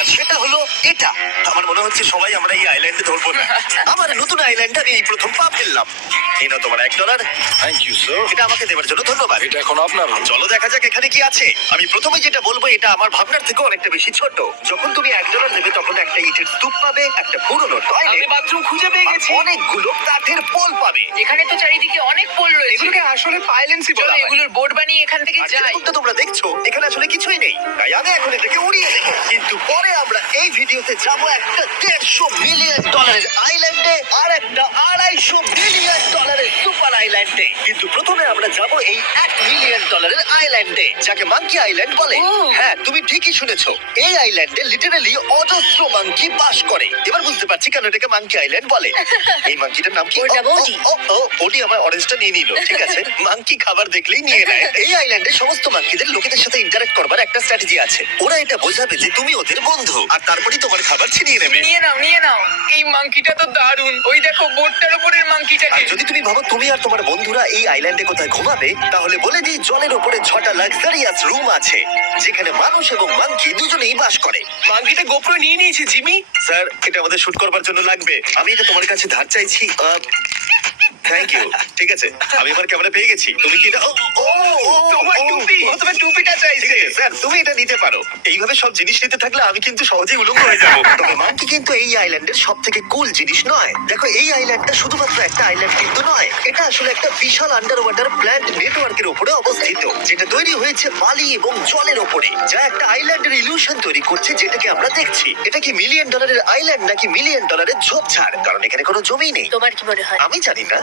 আর সেটা হলো এটা। আমার মনে হচ্ছে সবাই আমরা এই আইল্যান্ডে ধরবো না। আমার নতুন আইল্যান্ডে আমি এই প্রথম পা ফেললাম। এই নাও তোমার $1। Thank you sir. এটা আমাকে দেওয়ার জন্য ধন্যবাদ। এটা এখন আপনার হাতে। চলো দেখা যাক এখানে কি আছে। আমি প্রথমে যেটা বলবো, এটা আমার ভাবনার থেকে অনেকটা বেশি ছোট। যখন তুমি $1 নেবে তখন একটা ইটের স্তূপ পাবে, একটা পুরনো আমি টয়লেট, বাথরুম খুঁজে পেয়ে গেছি। অনেকগুলো কাঠের পোল পাবে। এখানে তো চারিদিকে অনেক পোল রয়েছে। এগুলোকে আসলে পাইলেন্সি চলো বলা হয়। এগুলোর বোর্ড বানিয়ে এখান থেকে আর যাই। যেরকমটা তোমরা দেখছো, এখানে আসলে কিছুই নেই, তাই আমি এখন এটাকে উড়িয়ে দেবো। কিন্তু পরে আমরা এই ভিডিওতে যাবো একটা $150 মিলিয়ন আইল্যান্ডে আর একটা $250 বিলিয়ন সুপার আইল্যান্ডে। কিন্তু প্রথমে আমরা যাবো এই $1 মিলিয়ন আইল্যান্ডে, যাকে মাঙ্কি আইল্যান্ড বলে। ও। হ্যাঁ, তুমি ঠিকই শুনেছো, এই আইল্যান্ডে লিটারালি অজস্র মাঙ্কি বাস করে। এবার বুঝতে পারছি কেন এটাকে মাঙ্কি আইল্যান্ড বলে। এই মাঙ্কিটার নাম কি? ওটা ও, ও, বৌদি। ও, ও, ওটি আমার অরেঞ্জটা নিয়ে নিল। ঠিক আছে, মাঙ্কি খাবার দেখলেই নিয়ে নেয়। এই আইল্যান্ডে সমস্ত মাঙ্কিদের লোকেদের সাথে ইন্টারঅ্যাক্ট করবার একটা স্ট্র্যাটেজি আছে। ওরা এটা বোঝাবে যে তুমি ওদের বন্ধু, আর তারপরেই তোমার খাবার ছিনিয়ে নেবে। নিয়ে নাও নিয়ে নাও। এই মাংকিটা তো দারুণ। ওই দেখো বোর্ডটার উপরের আর মাংকিটাকে। যদি তুমি ভাবো তুমি আর তোমার বন্ধুরা এই আইল্যান্ডে কোথায় ঘুমাবে, তাহলে বলে দিই জলের ওপরে 6টা লাক্সারিয়াস রুম আছে, যেখানে মানুষ এবং মাঙ্কি দুজনেই বাস করে। মাঙ্কিটা গোপ্রো নিয়ে নিয়েছে জিমি। স্যার, এটা আমাদের শুট করবার জন্য লাগবে। আমি এটা তোমার কাছে ধার চাইছি। Thank you. ঠিক আছে, আমি আমার ক্যামেরা পেয়ে গেছি। তুমি কি এটা? তোমার টুপি। ও তোমার টুপিটা ঠিক চাইছে। আছে, স্যার, তুমি এটা নিতে পারো। এইভাবে সব জিনিস নিতে থাকলে আমি কিন্তু সহজেই উলঙ্গ হয়ে যাবো। তবে মাঙ্কি কিন্তু এই আইল্যান্ডের সব থেকে কুল জিনিস নয়। দেখো, এই আইল্যান্ডটা শুধুমাত্র একটা আইল্যান্ড কিন্তু নয়, এটা আসলে একটা বিশাল আন্ডার ওয়াটার প্ল্যান্ট নেটওয়ার্কের উপরে অবস্থিত, যেটা তৈরি হয়েছে বালি এবং জলের ওপরে, যা একটা আইল্যান্ডের ইলিউশন তৈরি করছে, যেটাকে আমরা দেখছি। এটা কি $1 মিলিয়ন আইল্যান্ড নাকি $1 মিলিয়ন ঝোপঝাড়? কারণ এখানে কোনো জমি নেই। তোমার কি মনে হয়? আমি জানি না।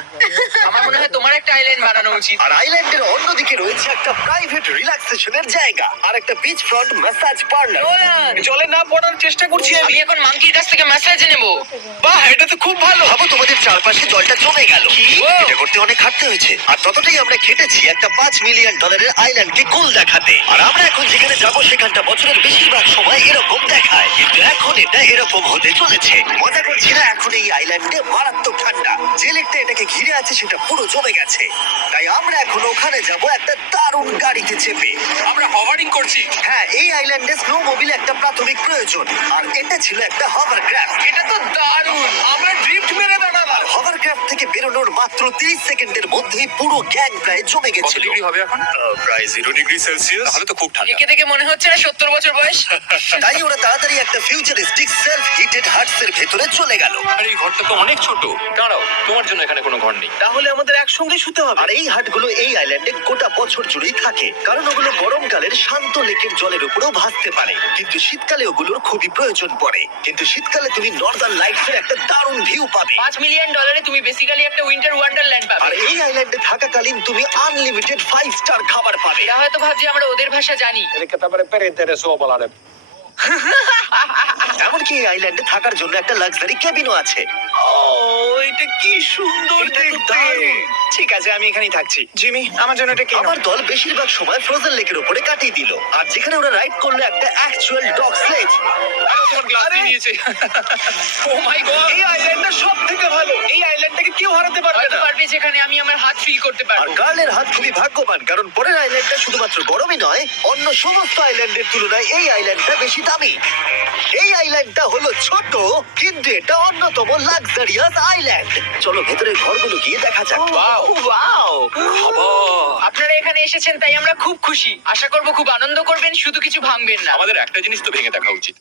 আমার মনে হয় তোমার একটা আইল্যান্ড বানানো উচিত। আর আইল্যান্ডের অন্যদিকে রয়েছে একটা প্রাইভেট রিল্যাক্সেশনের জায়গা আর একটা beach front massage parlour. Nolan, জলে না পড়ার চেষ্টা করছি আমি আমি। এখন মাংকির কাছ থেকে ম্যাসাজ নেব। বাহ, এটা তো খুব ভালো। ভাবো তোমাদের চারপাশে জলটা জমে গেল। এটা করতে অনেক খাটতে হয়েছে, আর ততটাই আমরা খেটেছি একটা $5 মিলিয়ন আইল্যান্ডকে কুল দেখাতে। আর আমরা এখন যেখানে যাবো সেখানটা বছরের বেশিরভাগ সময় এরকম দেখায়, কিন্তু এখন এটা এরকম হতে চলেছে। মজা করছি না, এখন এই আইল্যান্ডে মারাত্মক ঠান্ডা। যে লেকটা এটাকে ঘিরে আছে সেটা পুরো জমে গেছে, তাই আমরা এখন ওখানে যাব একটা দারুণ গাড়িতে চেপে। আমরা হভারিং করছি। হ্যাঁ, এই আইল্যান্ডে স্নো মোবিল একটা প্রাথমিক প্রয়োজন, আর এটা ছিল একটা হভারক্রাফট। এটা তো দারুণ। আমরা ড্রিফট মেরে দাঁড়ালাম। হভারক্রাফট থেকে বেরোনোর মাত্র 30 সেকেন্ডের মধ্যেই পুরো গ্যাং প্রায় জমে কত গেছিল। ডিগ্রি হবে এখন? প্রায় 0 ডিগ্রি সেলসিয়াস। তাহলে তো খুব ঠান্ডা। একে দেখে মনে হচ্ছে না 70 বছর বয়স। তাই ওরা তাড়াতাড়ি একটা ফিউচারিস্টিক সেলফ হিটেড হাটস এর ভেতরে চলে গেল। আর এই ঘরটা তো অনেক ছোট। দাঁড়াও, তোমার জন্য এখানে কোনো ঘর নেই। তাহলে আমাদের একসঙ্গে শুতে হবে। আর এই হাটগুলো এই আইল্যান্ডে গোটা বছর জুড়েই থাকে, কারণ ওগুলো গরমকালের শান্ত লেকের জলের উপরেও ভাসতে পারে, কিন্তু শীতকালে ওগুলোর খুবই প্রয়োজন পড়ে। কিন্তু শীতকালে তুমি নর্দার্ন লাইটস এর একটা দারুণ ভিউ পাবে। $5 মিলিয়ন তুমি বেসিক্যালি একটা উইন্টার ওয়ান্ডারল্যান্ড আর পাবে। এই আইল্যান্ডে থাকাকালীন তুমি আনলিমিটেড 5 স্টার খাবার পাবে। এরা হয়তো ভাবছে আমরা ওদের ভাষা জানি। Eli tämmöinen perinteinen suomalainen. এমনকি এই আইল্যান্ডে থাকার জন্য একটা লাক্সারি কেবিনও আছে। ও, এটা কি সুন্দর এটা তো দেখতে। দারুণ। ঠিক আছে, আমি এখানেই থাকছি। জিমি, আমার জন্য এটা কেন? আমার দল বেশিরভাগ সময় ফ্রোজেন লেকের উপরে কাটিয়ে দিল, আর যেখানে ওরা রাইড করলো একটা অ্যাকচুয়াল ডগ স্লেজ। তোমার গ্লাস আরে! দিয়ে নিয়েছে। ও মাই গড, এই আইল্যান্ডটা সব থেকে ভালো। এই আইল্যান্ডটাকে কেউ হারাতে পারবে হয়তো না। পারবে যেখানে আমি আমার হাত ফিল করতে আর পারবো। গার্লের হাত খুবই ভাগ্যবান, কারণ পরের আইল্যান্ডটা শুধুমাত্র গরমই নয়, অন্য সমস্ত আইল্যান্ডের তুলনায় এই আইল্যান্ডটা বেশি দামি। এই আইল্যান্ডটা হলো ছোট, কিন্তু এটা অন্যতম লাক্সারিয়াস আইল্যান্ড। চলো ভেতরের ঘরগুলো গিয়ে দেখা যাক। Wow, wow. আপনারা এখানে এসেছেন তাই আমরা খুব খুশি। আশা করব খুব আনন্দ করবেন, শুধু কিছু ভাঙবেন না। আমাদের একটা জিনিস তো ভেঙে দেখা উচিত।